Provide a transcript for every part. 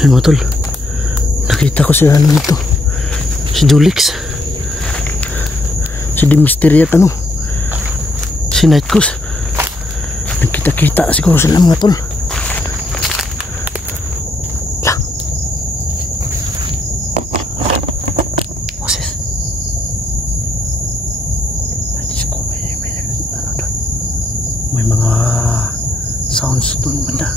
So yun mga tol, nakita ko si ano nito, si Julix, si Dimystery at ano, si Nightghost. Nagkita-kita siguro sila mga tol. Lang Moses, may mga sounds doon banda.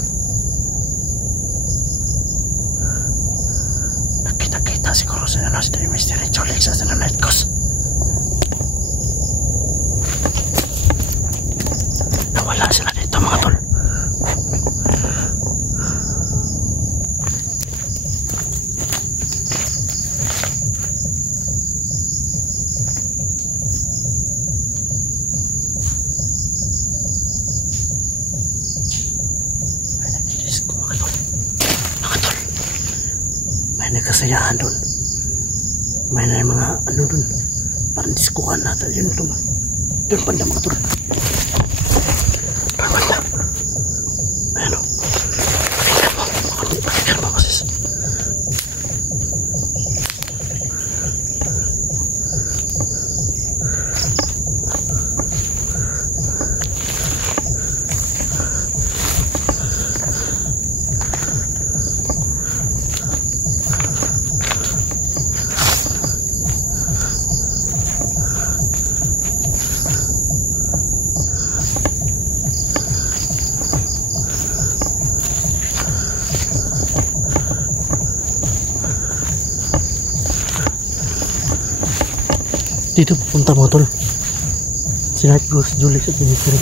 Nakita-kita siguro sa ano, si Dimystery, Julix at ano, Nightghost. Nawala sila dito mga tol. May nagdidisco mga tol. Mga tol, may nagkasayahan dun. May na mga ano dun, parang diskuhan natin yun ito. Doon banda mga tol. Ayan o. Pakinggan mo kasi. Dito pupunta mga tol, si Nightghost, Julix at Dimystery.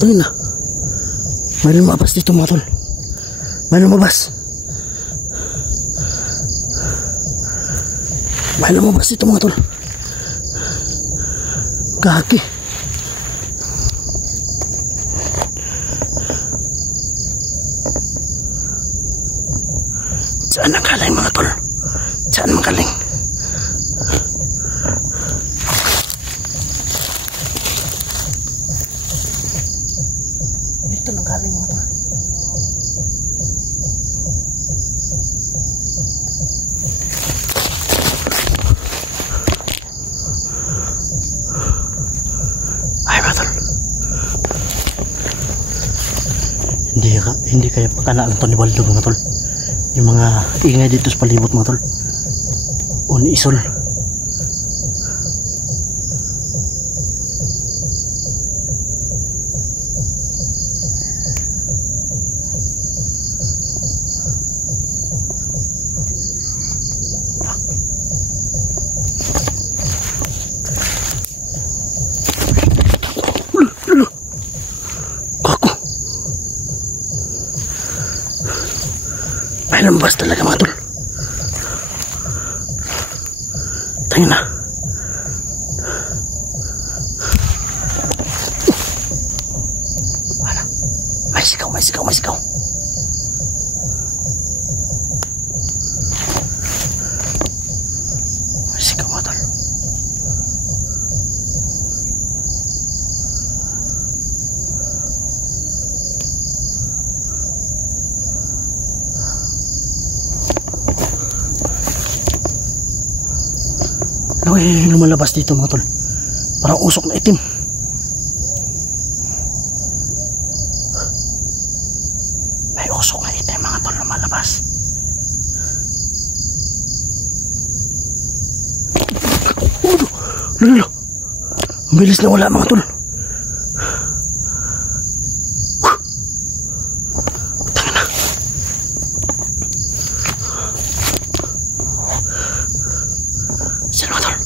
Tuloy na, mayroon lumabas dito mga tol, mayroon lumabas. May lumabas dito mga tol. Gagi. Saan ang galing mga tol? Saan ang galing? Dito ang galing mga tol. Hindi kaya pagkanaan to ni Waldo mga tol. Yung mga ingay dito sa palibot mga tol. Uni isol. May lambas talaga mga tol. Tingnan na. Wala. May sigaw, may sigaw, may sigaw. May sigaw mga tol. Ano eh, lumalabas dito mga tol? Parang usok na itim. May usok na itim mga tol lumalabas. Lalo, ang bilis na wala mga tol. Tanga na. Saan mga tol?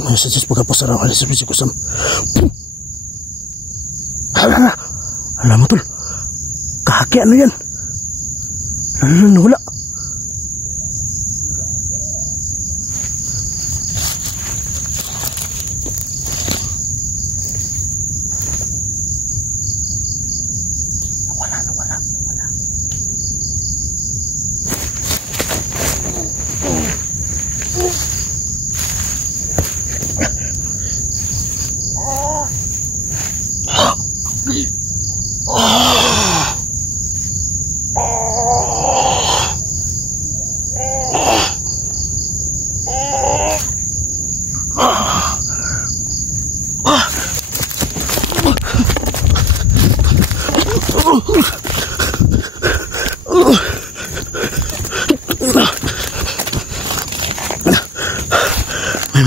May suggest pagkapasaraw alis sa pisikusam. Hala. Alam mo tol, kahaki ano yan? Wala. May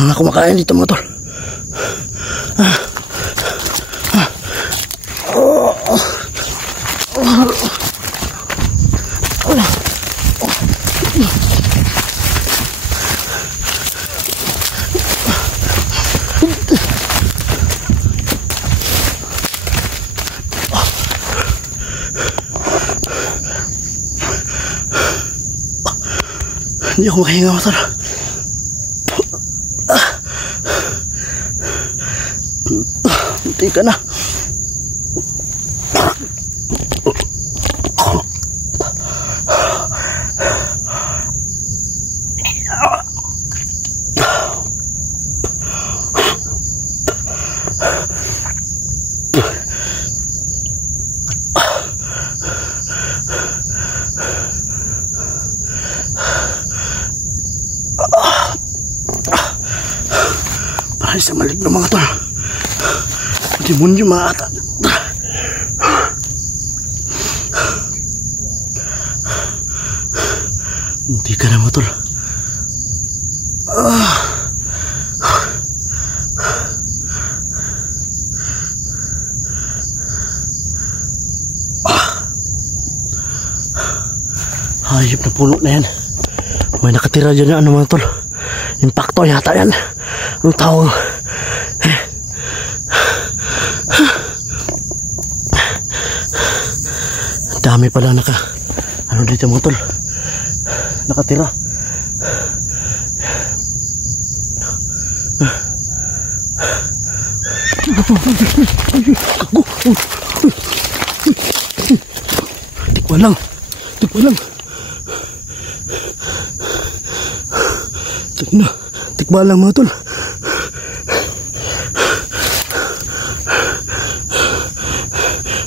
mga kumakain dito mga tol. Hindi ako makahinga mga tol. Hindi ka na. Parang isang maligno mga tol. Demonyo mga ata. Hindi ka na mga tol. Hayop na puno na yan. May nakatira dyan na ano mga tol. Impacto yata yan. Anong tawag? Dami pala ano dito mga tol. Nakatira. Tikwa lang. Tikwa lang mga tol.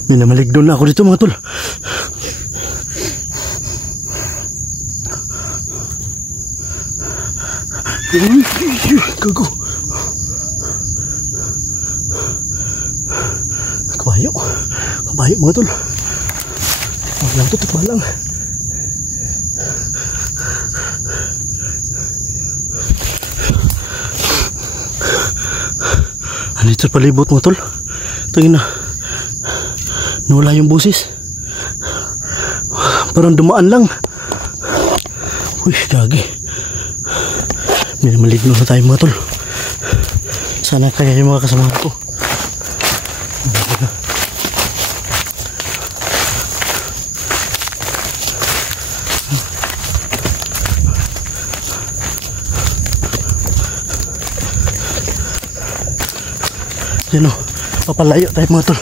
Minamaligdo na ako dito mga tol. Gago. Kabayo mga tol. Tikba lang. Ano ito palibot mga tol? Tingin na. Nawala yung busis. Parang dumaan lang. Uy, gagi. Maligno na tayo mga tol. Sana kaya yung mga kasama ko. Yan o, papalayo tayo mga tol.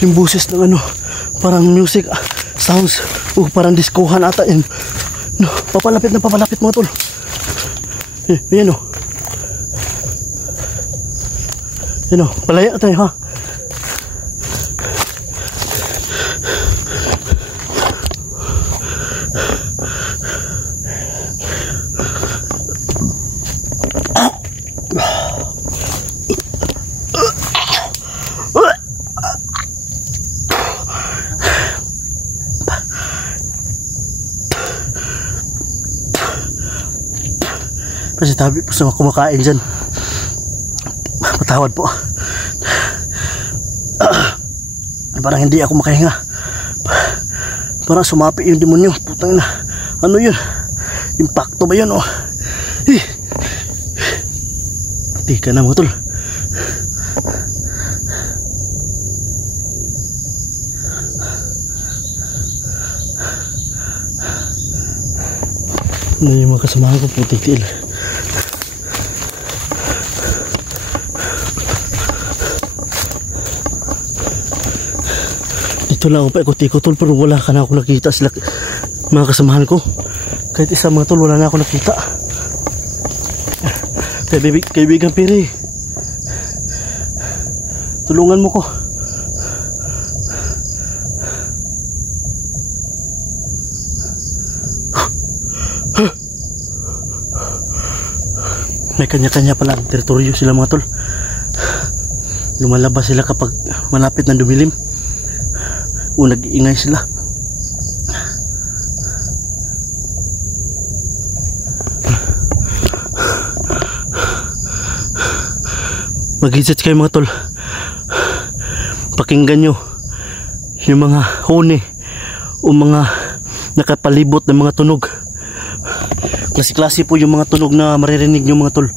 Yung buses ng ano, parang music sounds. Parang diskohan ata yan. No, papalapit mga tol. Yan o. Yan o, palaya tayo ha. Kasi tabi po sa mga kumakain dyan. Patawad po. Parang hindi ako makahinga. Parang sumapi yung demonyo. Putang na. Ano yun? Impacto ba yun o? Hindi ka na mga tol. Ano yung mga kasamahan ko? Putik tiil. Dito lang ako pa ikot-ikot tol, pero wala ka na ako nakita sila mga kasamahan ko. Kahit isa mga tol, wala na ako nakita. Kaibigan Piri, tulungan mo ko. May kanya-kanya pala ang teritoryo sila mga tol. Lumalabas sila kapag malapit na dumilim o nag-iingay sila. Mag-isip kayo mga tol. Pakinggan nyo yung mga huni o mga nakapalibot ng mga tunog. Klase-klase po yung mga tunog na maririnig nyo mga tol.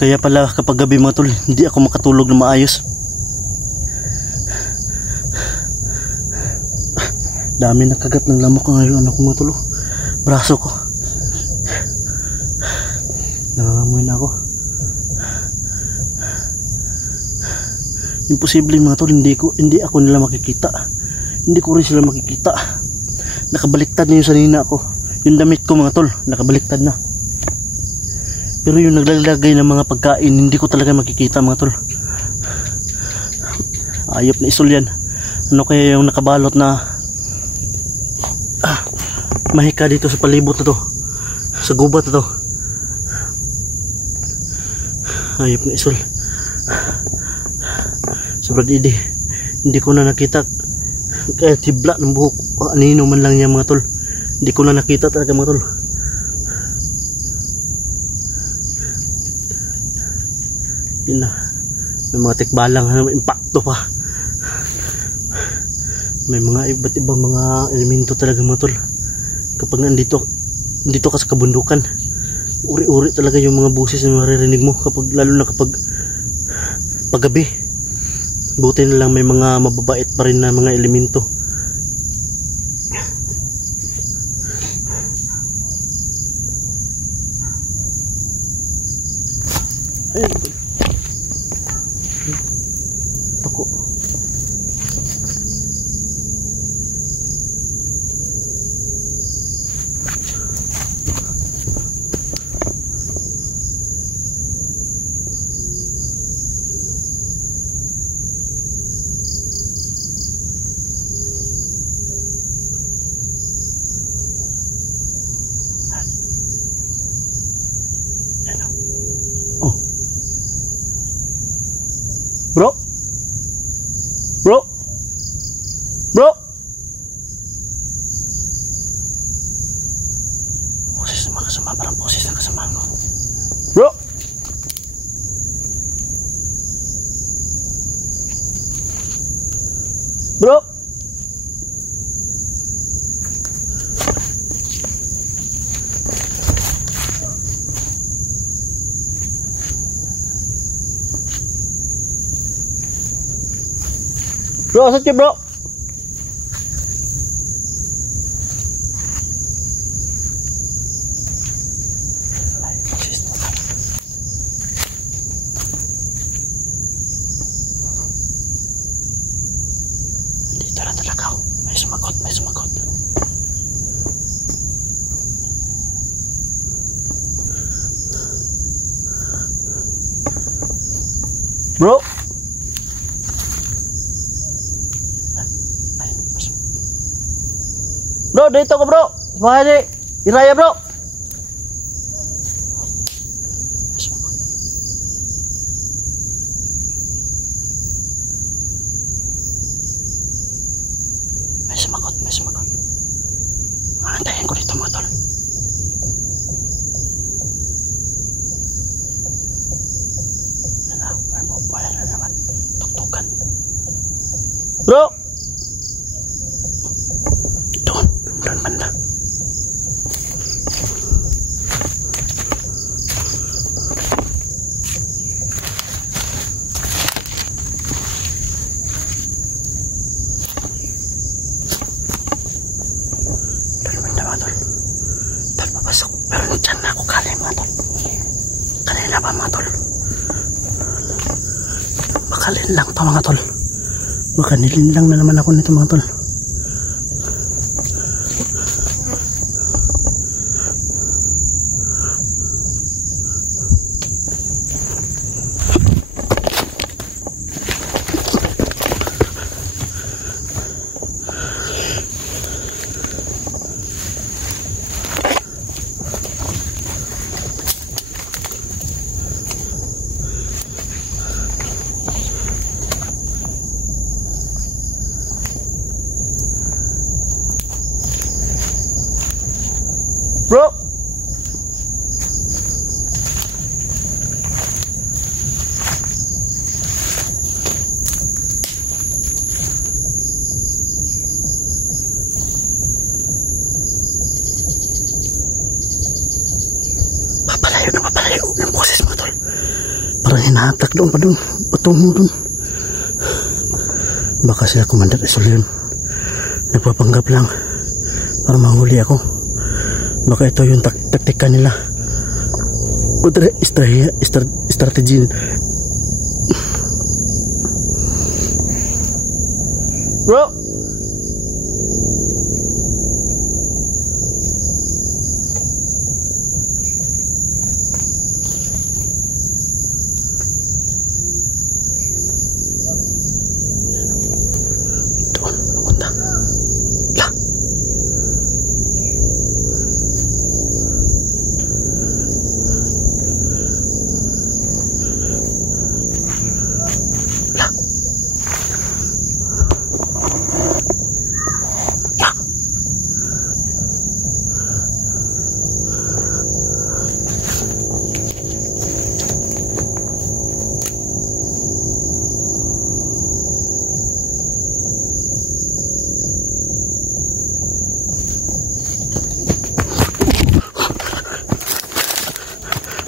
Kaya pala kapag gabi mga tol, hindi ako makatulog na maayos. Dami nakagat ng lamok ngayon ako mga tol. Braso ko. Nangangamoy na ako. Imposible mga tol, hindi ako nila makikita. Hindi ko rin sila makikita. Nakabaliktad na yung sanina ko. Yung damit ko mga tol, nakabaliktad na. Pero yung naglalagay ng mga pagkain, hindi ko talaga makikita mga tol. Ayop na isol yan. Ano kaya yung nakabalot na mahika dito sa palibot na to, sa gubat na to. Ayop na isol. Sobrang hindi ko na nakita kahit hibla ng buhok. Anino man lang niya mga tol. Hindi ko na nakita talaga mga tol. Yun na. May mga tikbalang impacto pa. May mga iba't ibang mga elemento talaga mga tol. Kapag nandito ka sa kabundukan, uri-uri talaga yung mga busis na maririnig mo. Lalo na kapag paggabi. Buti na lang may mga mababait pa rin na mga elemento. Ayan. Ako. Bro. Boses na makasama, parang boses na kasamaan ko. Bro. Bro. Bro, asan ka bro? Dito na talaga. May sumagot, may sumagot. Bro. Bro, dito ko bro. Bahay ni Iraya bro. May sumagot, may sumagot. Antayin ko dito mga tol. Wala na naman. Tuktukan. Bro. Doon man na. Doon man na mga tol. Tol, papasok. Pero dyan na ako kanina mga tol. Kanina pa mga tol. Makalin lang pa mga tol. Makanilin lang na naman ako nito mga tol. Napapalayo, napapalayo yung boses mga tol. Parang hinahatak doon pa doon. Patungo doon. Baka sila Commander Esol yun. Nagpapanggap lang para mahuli ako. Baka ito yung taktika nila. O strategy. Bro! Doon, napunta. La!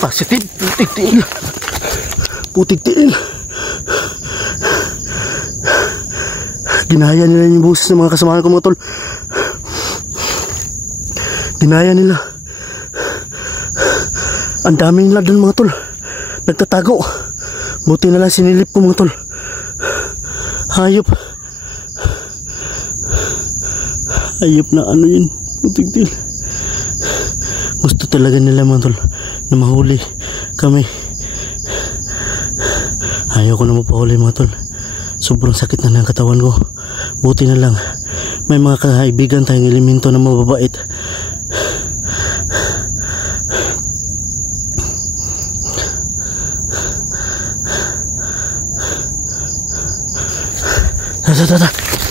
Positive, putik tiil. Putik tiil. Ginaya nila yung boses ng mga kasamahan ko mga tol. Ginaya nila. Ang dami nila dun mga tol. Nagtatago. Buti na lang sinilip ko mga tol. Hayop. Hayop na ano yun. Putik tiil. Gusto talaga nila mga tol na mahuli kami. Ayaw ko na mapahuli mga tol. Sobrang sakit na ng katawan ko. Buti na lang may mga kaibigan tayong elemento na mababait. Tara.